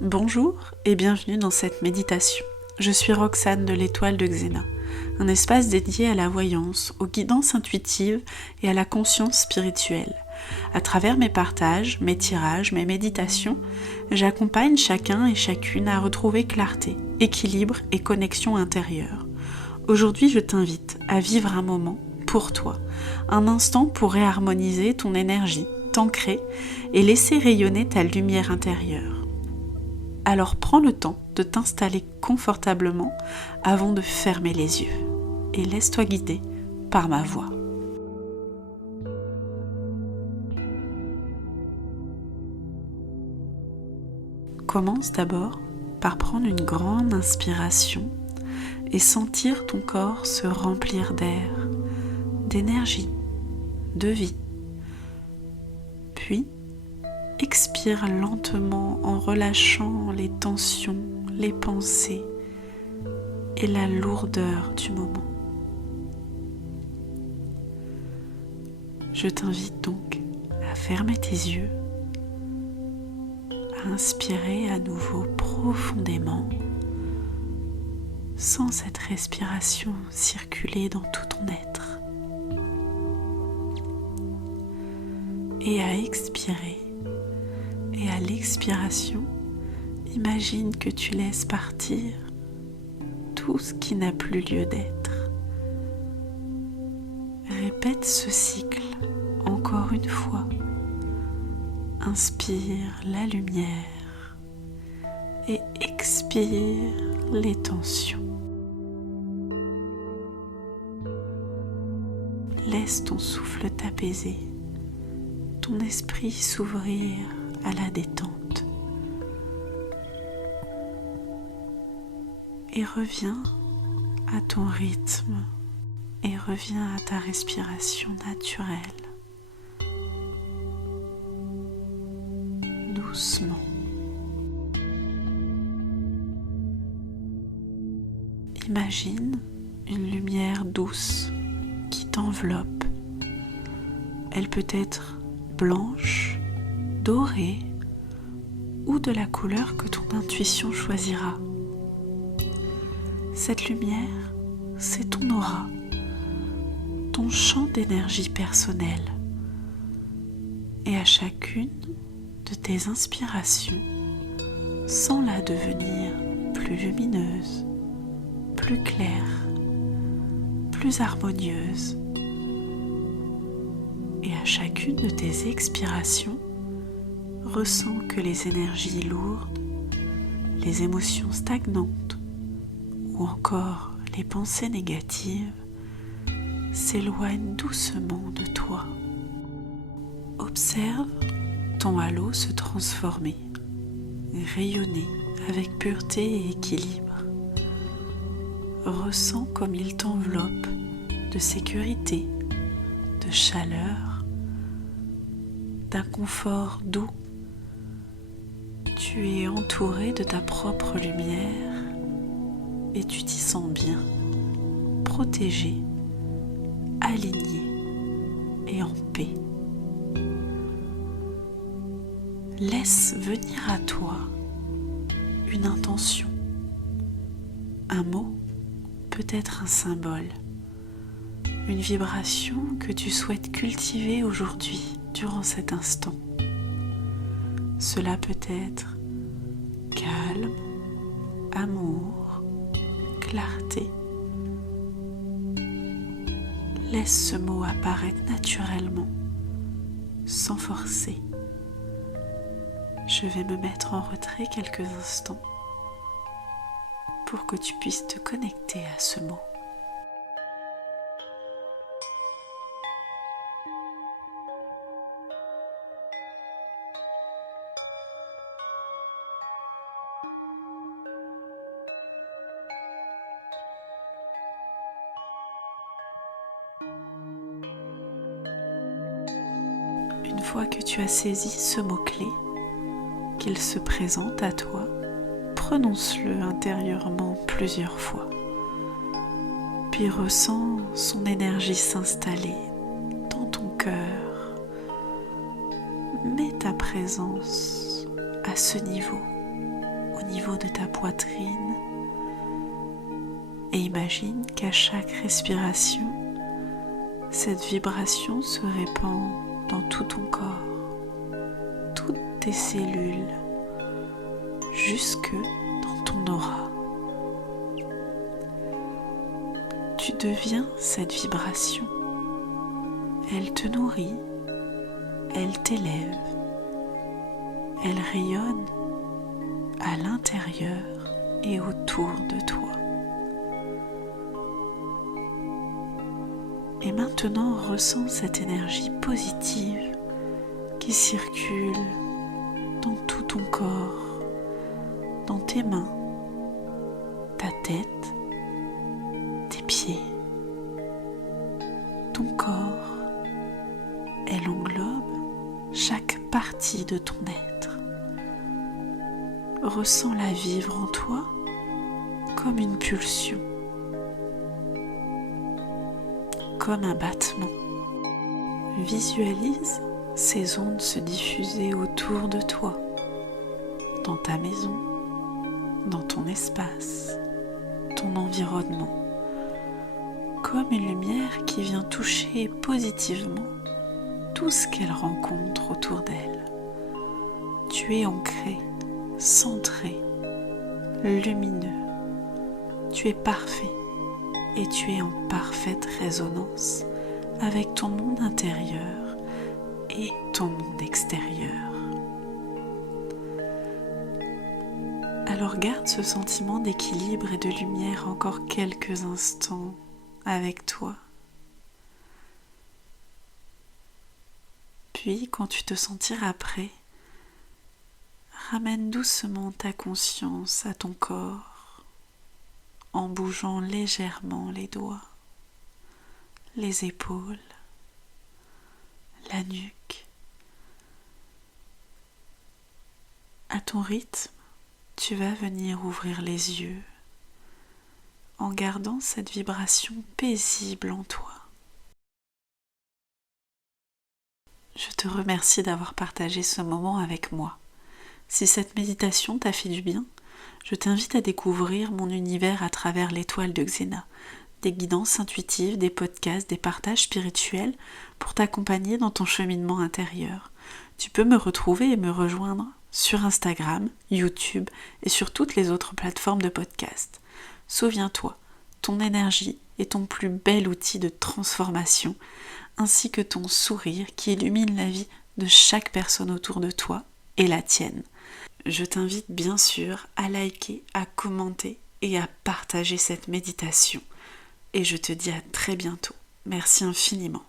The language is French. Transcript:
Bonjour et bienvenue dans cette méditation. Je suis Roxane de l'Étoile de Xéna, un espace dédié à la voyance, aux guidances intuitives et à la conscience spirituelle. À travers mes partages, mes tirages, mes méditations, j'accompagne chacun et chacune à retrouver clarté, équilibre et connexion intérieure. Aujourd'hui, je t'invite à vivre un moment pour toi, un instant pour réharmoniser ton énergie, t'ancrer et laisser rayonner ta lumière intérieure. Alors prends le temps de t'installer confortablement avant de fermer les yeux et laisse-toi guider par ma voix. Commence d'abord par prendre une grande inspiration et sentir ton corps se remplir d'air, d'énergie, de vie. Puis, expire lentement en relâchant les tensions, les pensées et la lourdeur du moment. Je t'invite donc à fermer tes yeux, à inspirer à nouveau profondément, sans cette respiration circuler dans tout ton être, et à expirer. Et à l'expiration, imagine que tu laisses partir tout ce qui n'a plus lieu d'être. Répète ce cycle encore une fois. Inspire la lumière et expire les tensions. Laisse ton souffle t'apaiser, ton esprit s'ouvrir à la détente et reviens à ton rythme et reviens à ta respiration naturelle, doucement. Imagine une lumière douce qui t'enveloppe. Elle peut être blanche, dorée ou de la couleur que ton intuition choisira. Cette lumière, c'est ton aura, ton champ d'énergie personnelle. Et à chacune de tes inspirations, sens-la devenir plus lumineuse, plus claire, plus harmonieuse. Et à chacune de tes expirations, ressens que les énergies lourdes, les émotions stagnantes ou encore les pensées négatives s'éloignent doucement de toi. Observe ton halo se transformer, rayonner avec pureté et équilibre. Ressens comme il t'enveloppe de sécurité, de chaleur, d'un confort doux. Tu es entouré de ta propre lumière et tu t'y sens bien, protégé, aligné et en paix. Laisse venir à toi une intention, un mot, peut-être un symbole, une vibration que tu souhaites cultiver aujourd'hui durant cet instant. Cela peut être calme, amour, clarté. Laisse ce mot apparaître naturellement, sans forcer. Je vais me mettre en retrait quelques instants pour que tu puisses te connecter à ce mot. Une fois que tu as saisi ce mot-clé, qu'il se présente à toi, prononce-le intérieurement plusieurs fois. Puis ressens son énergie s'installer dans ton cœur. Mets ta présence à ce niveau au niveau de ta poitrine et imagine qu'à chaque respiration, cette vibration se répand dans tout ton corps, toutes tes cellules, jusque dans ton aura. Tu deviens cette vibration. Elle te nourrit, elle t'élève, elle rayonne à l'intérieur et autour de toi. Et maintenant, ressens cette énergie positive qui circule dans tout ton corps, dans tes mains, ta tête, tes pieds. Ton corps, elle englobe chaque partie de ton être. Ressens-la vivre en toi comme une pulsion, comme un battement. Visualise ces ondes se diffuser autour de toi, dans ta maison, dans ton espace, ton environnement, comme une lumière qui vient toucher positivement tout ce qu'elle rencontre autour d'elle. Tu es ancré, centré, lumineux. Tu es parfait et tu es en parfaite résonance avec ton monde intérieur et ton monde extérieur. Alors garde ce sentiment d'équilibre et de lumière encore quelques instants avec toi. Puis, quand tu te sentiras prêt, ramène doucement ta conscience à ton corps en bougeant légèrement les doigts, les épaules, la nuque. À ton rythme, tu vas venir ouvrir les yeux en gardant cette vibration paisible en toi. Je te remercie d'avoir partagé ce moment avec moi. Si cette méditation t'a fait du bien, je t'invite à découvrir mon univers à travers l'étoile de Xena, des guidances intuitives, des podcasts, des partages spirituels pour t'accompagner dans ton cheminement intérieur. Tu peux me retrouver et me rejoindre sur Instagram, YouTube et sur toutes les autres plateformes de podcast. Souviens-toi, ton énergie est ton plus bel outil de transformation, ainsi que ton sourire qui illumine la vie de chaque personne autour de toi et la tienne. Je t'invite bien sûr à liker, à commenter et à partager cette méditation. Et je te dis à très bientôt. Merci infiniment.